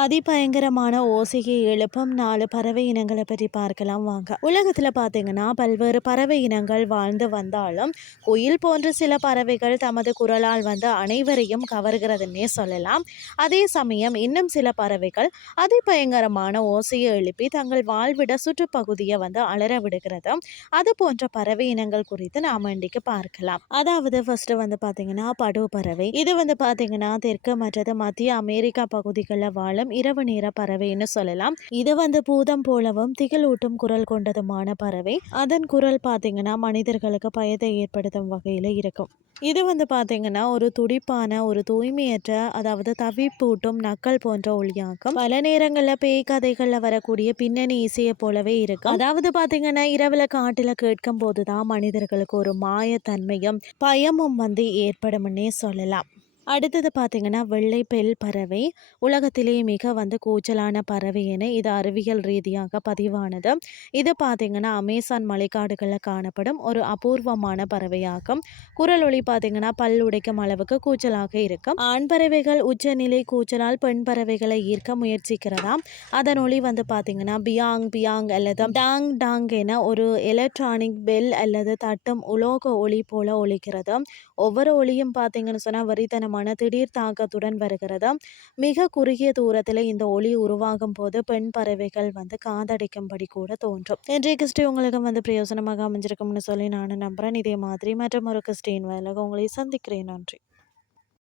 அதிபயங்கரமான ஓசையை எழுப்பும் நாலு பறவை இனங்களை பற்றி பார்க்கலாம் வாங்க. உலகத்தில் பார்த்தீங்கன்னா பல்வேறு பறவை இனங்கள் வாழ்ந்து வந்தாலும் குயில் போன்ற சில பறவைகள் தமது குரலால் வந்து அனைவரையும் கவர்கிறதுன்னே சொல்லலாம். அதே சமயம் இன்னும் சில பறவைகள் அதிபயங்கரமான ஓசையை எழுப்பி தங்கள் வாழ்விட சுற்றுப்பகுதியை வந்து அலற விடுகிறது. அது போன்ற பறவை இனங்கள் குறித்து நாம் இன்றைக்கு பார்க்கலாம். அதாவது ஃபர்ஸ்ட் வந்து பார்த்தீங்கன்னா படு பறவை இது வந்து பார்த்தீங்கன்னா தெற்கு மற்றது மத்திய அமெரிக்கா பகுதிகளில் வாழும் இரவு நேர பறவைன்னு சொல்லலாம். இது வந்து பூதம் போலவும் திகிலூட்டும் குரல் கொண்டதுமான பறவை. அதன் குரல் பார்த்தீங்கன்னா மனிதர்களுக்கு பயத்தை ஏற்படுத்தும் வகையில் இருக்கும். இது வந்து பார்த்தீங்கன்னா ஒரு துடிப்பான ஒரு தூய்மையற்ற அதாவது தவிப்பூட்டும் நக்கல் போன்ற ஒளியாக்கம் பல நேரங்களில் பேய் கதைகளில் வரக்கூடிய பின்னணி இசையை போலவே இருக்கும். அதாவது பார்த்தீங்கன்னா இரவில் காட்டில் கேட்கும் போது தான் மனிதர்களுக்கு ஒரு மாயத்தன்மையும் பயமும் வந்து ஏற்படும்னே சொல்லலாம். அடுத்தது பார்த்தீங்கன்னா வெள்ளை பெல் பறவை. உலகத்திலேயே மிக வந்து கூச்சலான பறவை என இது அறிவியல் ரீதியாக பதிவானது. இது பார்த்தீங்கன்னா அமேசான் மலைக்காடுகளில் காணப்படும் ஒரு அபூர்வமான பறவையாகும். குரல் ஒளி பார்த்தீங்கன்னா பல் உடைக்கும் அளவுக்கு கூச்சலாக இருக்கும். ஆண் பறவைகள் உச்சநிலை கூச்சலால் பெண் பறவைகளை ஈர்க்க முயற்சிக்கிறதாம் அதன் ஒளி வந்து பார்த்தீங்கன்னா பியாங் பியாங் அல்லது டாங் டாங் என ஒரு எலக்ட்ரானிக் பெல் அல்லது தட்டும் உலோக ஒளி போல ஒழிக்கிறது ஒவ்வொரு ஒளியும் பார்த்தீங்கன்னு சொன்னால் வரித்தனமான திடீர் தாக்கத்துடன் வருகிறது? மிக குறுகிய தூரத்தில் இந்த ஒளி உருவாகும் போது பெண் பறவைகள் வந்து காதடிக்கும்படி கூட தோன்றும். இன்றைய கிறிஸ்டி உங்களுக்கு வந்து பிரயோசனமாக அமைஞ்சிருக்கும்னு சொல்லி நான் நம்புறேன். இதே மாதிரி மற்றும் ஒரு கிறிஸ்டின் வேலை உங்களை சந்திக்கிறேன். நன்றி.